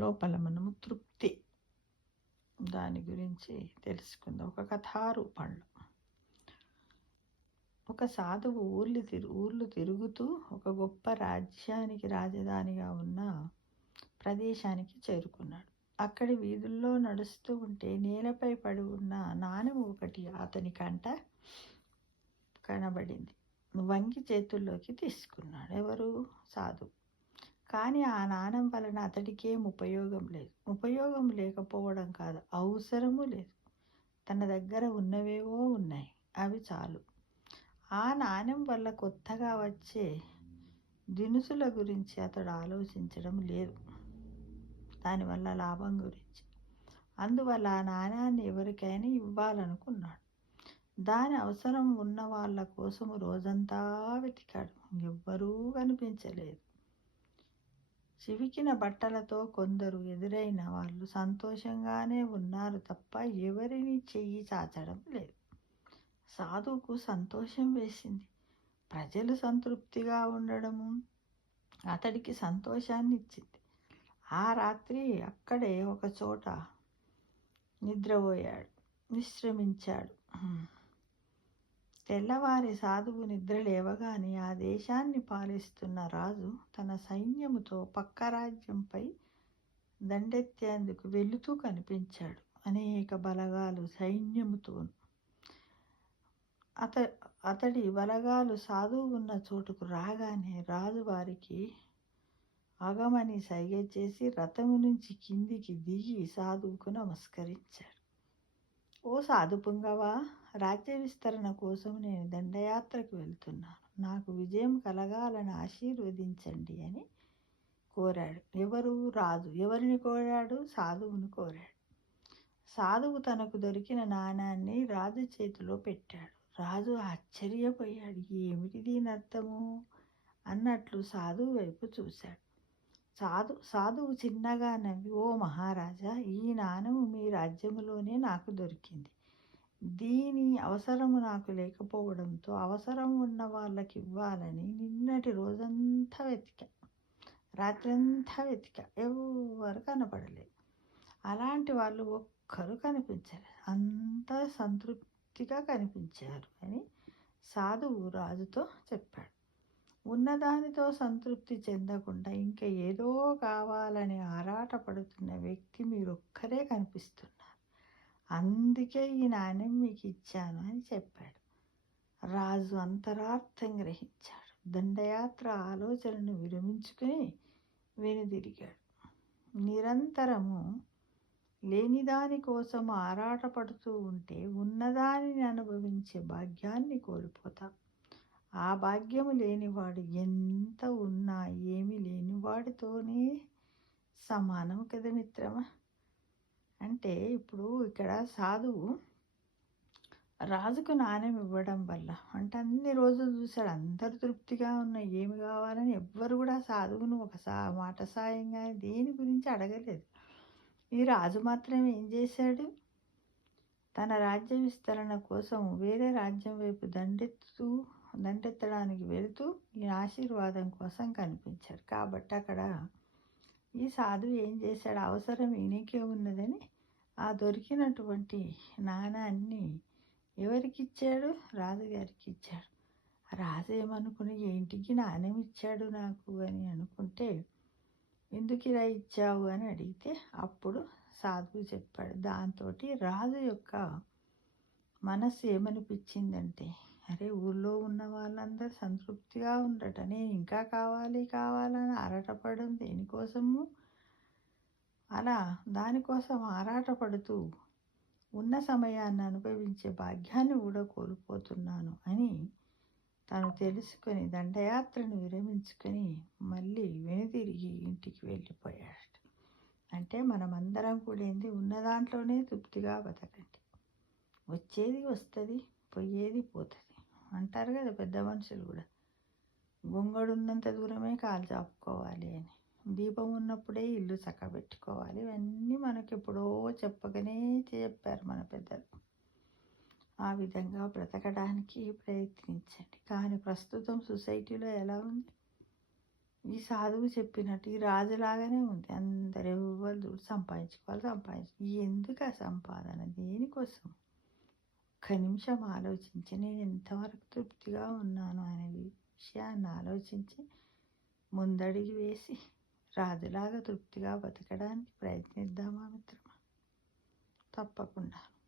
లోపల మనము తృప్తి దాని గురించి తెలుసుకుందాం. ఒక కథారూపంలో ఒక సాధువు ఊర్లు తిరుగుతూ ఒక గొప్ప రాజ్యానికి రాజధానిగా ఉన్న ప్రదేశానికి చేరుకున్నాడు. అక్కడి వీధుల్లో నడుస్తూ ఉంటే నేలపై పడి ఉన్న నాణెం ఒకటి అతని కంట కనబడింది. వంగి చేతుల్లోకి తీసుకున్నాడు. ఎవరు? సాధువు. కానీ ఆ నాణెం వలన అతడికేం ఉపయోగం లేదు. ఉపయోగం లేకపోవడం కాదు, అవసరము లేదు. తన దగ్గర ఉన్నవేవో ఉన్నాయి, అవి చాలు. ఆ నాణెం వల్ల కొత్తగా వచ్చే దినుసుల గురించి అతడు ఆలోచించడం లేదు, దానివల్ల లాభం గురించి. అందువల్ల ఆ నాణ్యాన్ని ఎవరికైనా ఇవ్వాలనుకున్నాడు. దాని అవసరం ఉన్న వాళ్ళ కోసము రోజంతా వెతికాడు. ఎవ్వరూ కనిపించలేదు. చివికిన బట్టలతో కొందరు ఎదురైన వాళ్ళు సంతోషంగానే ఉన్నారు తప్ప ఎవరిని చెయ్యి చాచడం లేదు. సాధువుకు సంతోషం వేసింది. ప్రజలు సంతృప్తిగా ఉండడము అతడికి సంతోషాన్ని ఇచ్చింది. ఆ రాత్రి అక్కడే ఒక చోట నిద్రపోయాడు, విశ్రమించాడు. తెల్లవారి సాధువు నిద్ర లేవగానే ఆ దేశాన్ని పాలిస్తున్న రాజు తన సైన్యముతో పక్క రాజ్యంపై దండెత్తేందుకు వెళుతూ కనిపించాడు. అనేక బలగాలు సైన్యముతో. అతడి బలగాలు సాధువు ఉన్న చోటుకు రాగానే రాజు వారికి ఆగమని సైగ చేసి రథము నుంచి కిందికి దిగి సాధువుకు నమస్కరించాడు. ఓ సాధు పుంగవా, రాజ్య విస్తరణ కోసం నేను దండయాత్రకు వెళ్తున్నాను. నాకు విజయం కలగాలని ఆశీర్వదించండి అని కోరాడు. ఎవరు? రాజు. ఎవరిని కోరాడు? సాధువును కోరాడు. సాధువు తనకు దొరికిన నాణాన్ని రాజు చేతిలో పెట్టాడు. రాజు ఆశ్చర్యపోయాడు. ఏమిటి దీని అర్థము అన్నట్లు సాధువు వైపు చూశాడు. సాధువు చిన్నగా నవ్వి, ఓ మహారాజా, ఈ నాణెము మీ రాజ్యములోనే నాకు దొరికింది. దీని అవసరము నాకు లేకపోవడంతో అవసరం ఉన్న వాళ్ళకి ఇవ్వాలని నిన్నటి రోజంతా వెతికా, రాత్రంతా వెతికా, ఎవరు కనపడలేదు. అలాంటి వాళ్ళు ఒక్కరు కనిపించలేదు. అంతా సంతృప్తిగా కనిపించారు అని సాధువు రాజుతో చెప్పాడు. ఉన్నదానితో సంతృప్తి చెందకుండా ఇంకా ఏదో కావాలని ఆరాటపడుతున్న వ్యక్తి మీరొక్కరే కనిపిస్తున్నారు. అందుకే ఈ నాణ్యం మీకు ఇచ్చాను అని చెప్పాడు. రాజు అంతరార్థం గ్రహించాడు. దండయాత్ర ఆలోచనను విరమించుకుని వెనుదిరిగాడు. నిరంతరము లేనిదాని కోసం ఆరాటపడుతూ ఉంటే ఉన్నదానిని అనుభవించే భాగ్యాన్ని కోల్పోతాం. ఆ భాగ్యము లేనివాడు ఎంత ఉన్నా ఏమి లేనివాడితోనే సమానం కదా మిత్రమా. అంటే ఇప్పుడు ఇక్కడ సాధువు రాజుకు నాణ్యం ఇవ్వడం వల్ల, అంటే అన్ని రోజులు చూశాడు, అందరు తృప్తిగా ఉన్నాయి, ఏమి కావాలని ఎవ్వరు కూడా సాధువును ఒక మాట సాయంగా దేని గురించి అడగలేదు. ఈ రాజు మాత్రం ఏం చేశాడు? తన రాజ్య విస్తరణ కోసం వేరే రాజ్యం వైపు దండెత్తడానికి వెళుతూ ఈ ఆశీర్వాదం కోసం కనిపించాడు. కాబట్టి అక్కడ ఈ సాధువు ఏం చేశాడు? అవసరం ఈయనకే ఉన్నదని ఆ దొరికినటువంటి నాణాన్ని ఎవరికి ఇచ్చాడు? రాజుగారికి ఇచ్చాడు. రాజు ఏమనుకుని, ఏంటికి నాణ్యం ఇచ్చాడు నాకు అని అనుకుంటే, ఎందుకు ఇలా ఇచ్చావు అని అడిగితే అప్పుడు సాధువు చెప్పాడు. దాంతో రాజు యొక్క మనస్సు ఏమనిపించిందంటే, అరే, ఊళ్ళో ఉన్న వాళ్ళందరూ సంతృప్తిగా ఉండట, నేను ఇంకా కావాలని ఆరాటపడడం దేనికోసము? అలా దానికోసం ఆరాటపడుతూ ఉన్న సమయాన్ని అనుభవించే భాగ్యాన్ని కూడా కోల్పోతున్నాను అని తను తెలుసుకొని దండయాత్రను విరమించుకొని మళ్ళీ వెనుదిరిగి ఇంటికి వెళ్ళిపోయాడు. అంటే మనమందరం కూడా ఉన్న దాంట్లోనే తృప్తిగా బతకండి. వచ్చేది వస్తుంది, పోయేది పోతుంది అంటారు కదా పెద్ద మనుషులు కూడా. గొంగడున్నంత దూరమే కాలు చాపుకోవాలి అని, దీపం ఉన్నప్పుడే ఇల్లు చక్కబెట్టుకోవాలి, ఇవన్నీ మనకి ఎప్పుడో చెప్పగానే చెప్పారు మన పెద్దలు. ఆ విధంగా బ్రతకడానికి ప్రయత్నించండి. కానీ ప్రస్తుతం సొసైటీలో ఎలా ఉంది? ఈ సాధువు చెప్పినట్టు ఈ రాజులాగానే ఉంది. అందరు ఎవ్వరు చూడు సంపాదించుకోవాలి. ఎందుకు ఆ సంపాదన? దేనికోసం? ఒక్క నిమిషం ఆలోచించి నేను ఎంతవరకు తృప్తిగా ఉన్నాను అనే విషయాన్ని ఆలోచించి ముందడుగు వేసి రాజులాగా తృప్తిగా బతకడానికి ప్రయత్నిద్దామా మిత్రమా? తప్పకుండా.